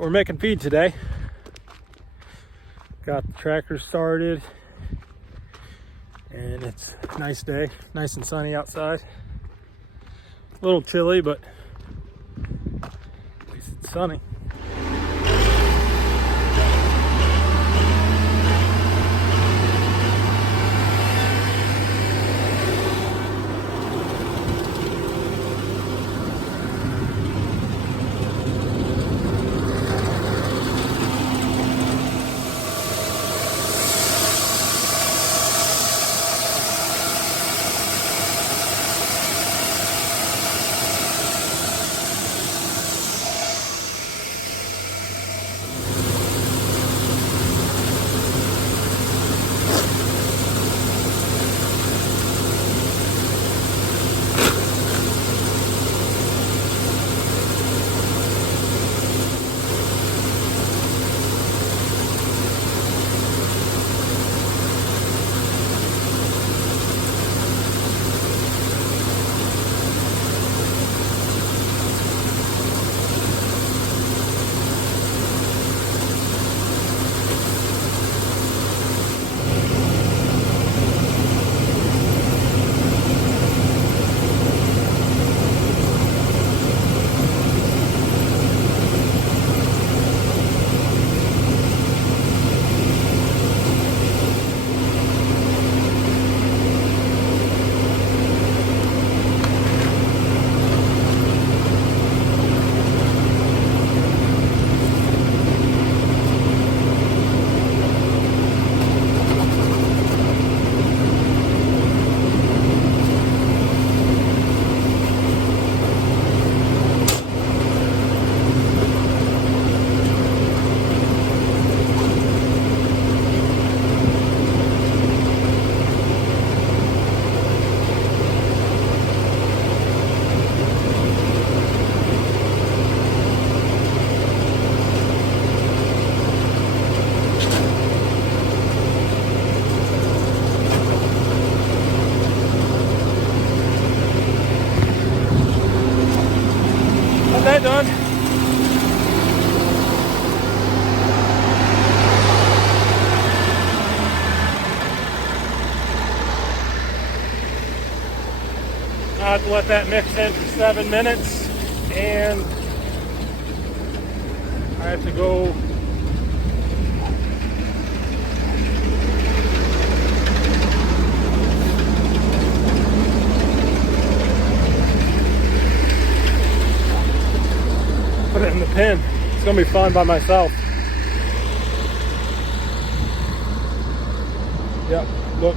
that we're making feed today. Got the tractor started, and it's a nice day, nice and sunny outside. A little chilly, but at least it's sunny. That done. I have to let that mix in for 7 minutes, and I have to go put it in the pen. It's gonna be fun by myself. Yep, look.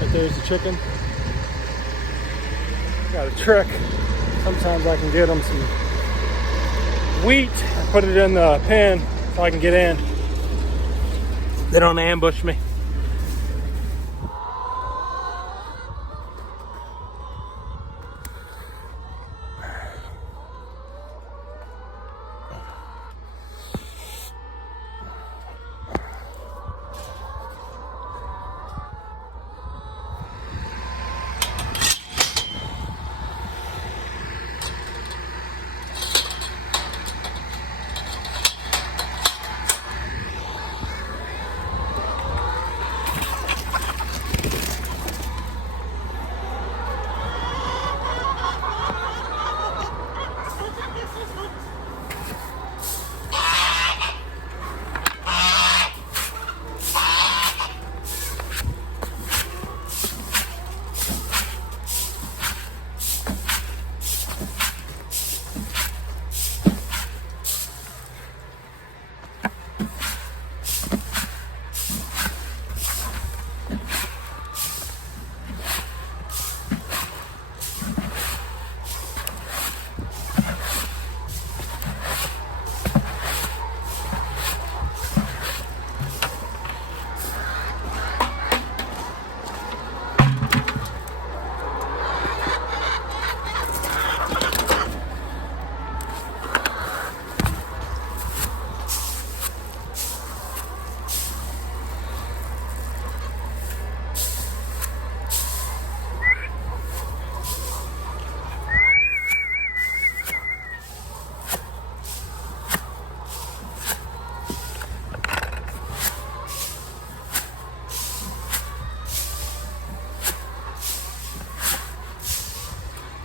Right there's the chicken. Got a trick. Sometimes I can get them some wheat and put it in the pen so I can get in. They don't ambush me.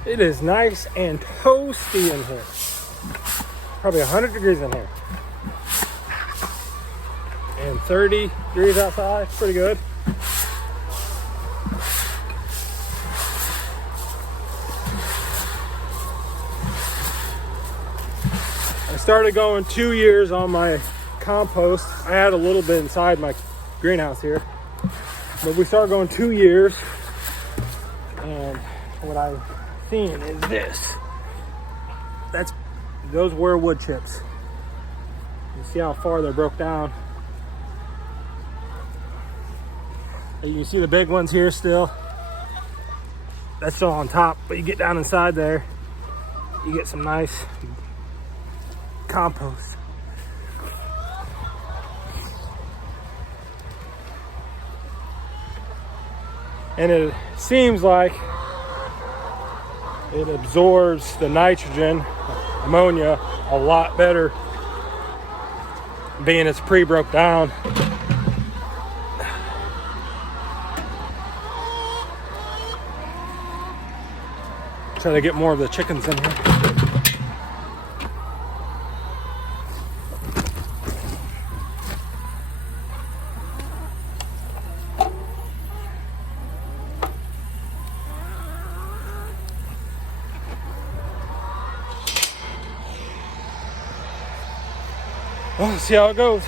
It is nice and toasty in here. Probably 100 degrees in here. And 30 degrees outside, pretty good. I started going 2 years on my compost. I had a little bit inside my greenhouse here, but we started going 2 years. And what I've seen is this. Those were wood chips. You see how far they're broke down. And you can see the big ones here still. That's still on top, but you get down inside there, you get some nice compost. And it seems like it absorbs the nitrogen, ammonia, a lot better, being it's pre-broke down. Try to get more of the chickens in here. Well, let's see how it goes.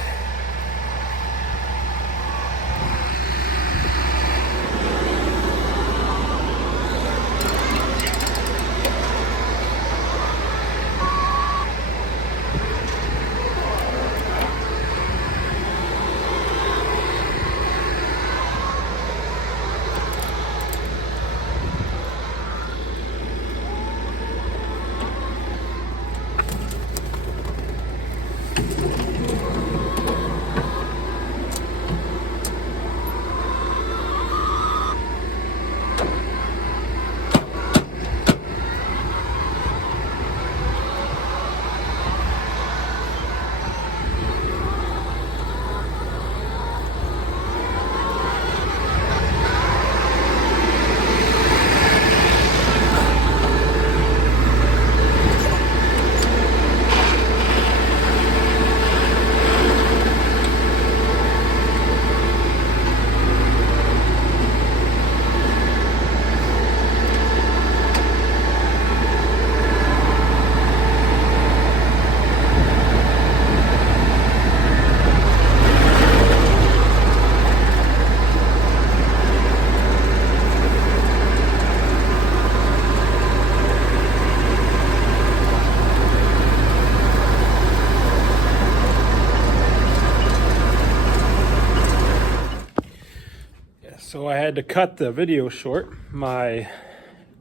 So I had to cut the video short. My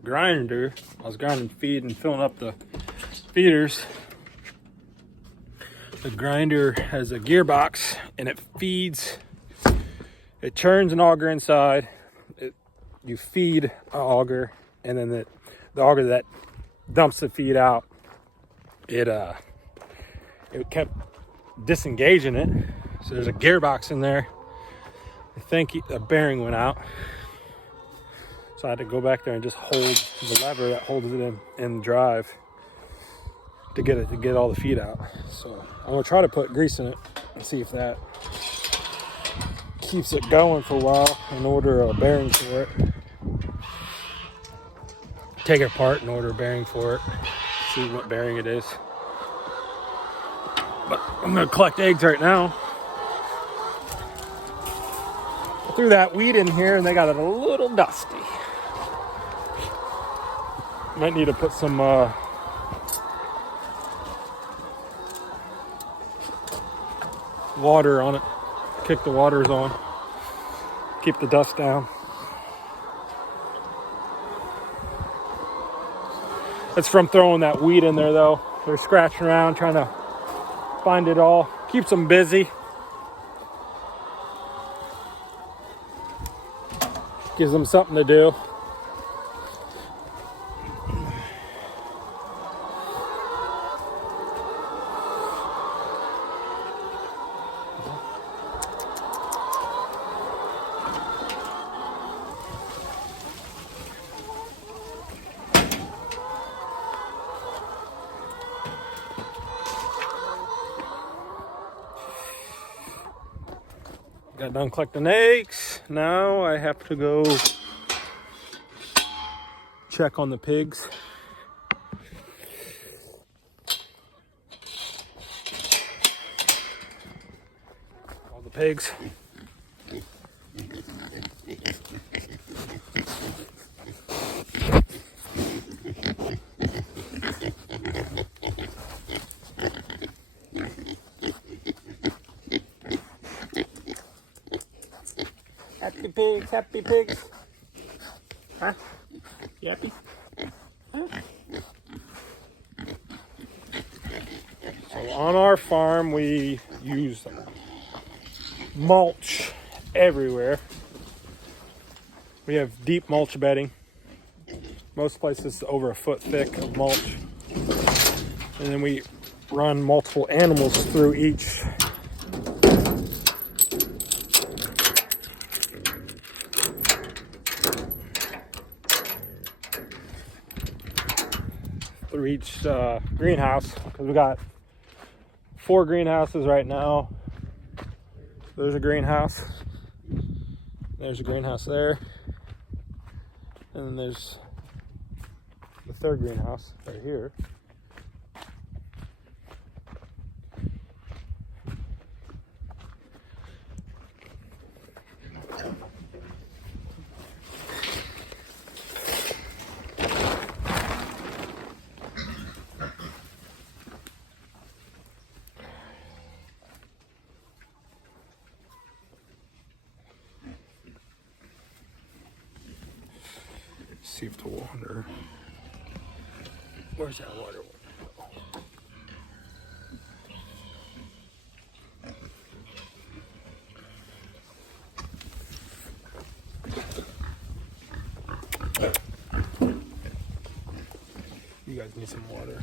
grinder, I was grinding feed and filling up the feeders. The grinder has a gearbox and it feeds, it turns an auger inside. You feed an auger, and then the auger that dumps the feed out, it kept disengaging it. So there's a gearbox in there. I think a bearing went out, so I had to go back there and just hold the lever that holds it in drive to get all the feed out. So I'm gonna try to put grease in it and see if that keeps it going for a while, and order a bearing for it. Take it apart and order a bearing for it, see what bearing it is. But I'm gonna collect eggs right now. I threw that weed in here and they got it a little dusty. Might need to put some water on it. Kick the waters on. Keep the dust down. That's from throwing that weed in there though. They're scratching around trying to find it all. Keeps them busy. Gives them something to do. Got done collecting eggs. Now I have to go check on the pigs. All the pigs. Happy pigs. Huh? You happy? Huh? So on our farm we use mulch everywhere. We have deep mulch bedding. Most places over a foot thick of mulch. And then we run multiple animals through each. Greenhouse, because we got 4 greenhouses right now. There's a greenhouse. There's a greenhouse there. And then there's the 3rd greenhouse right here. See if the water. Where's that water? You guys need some water.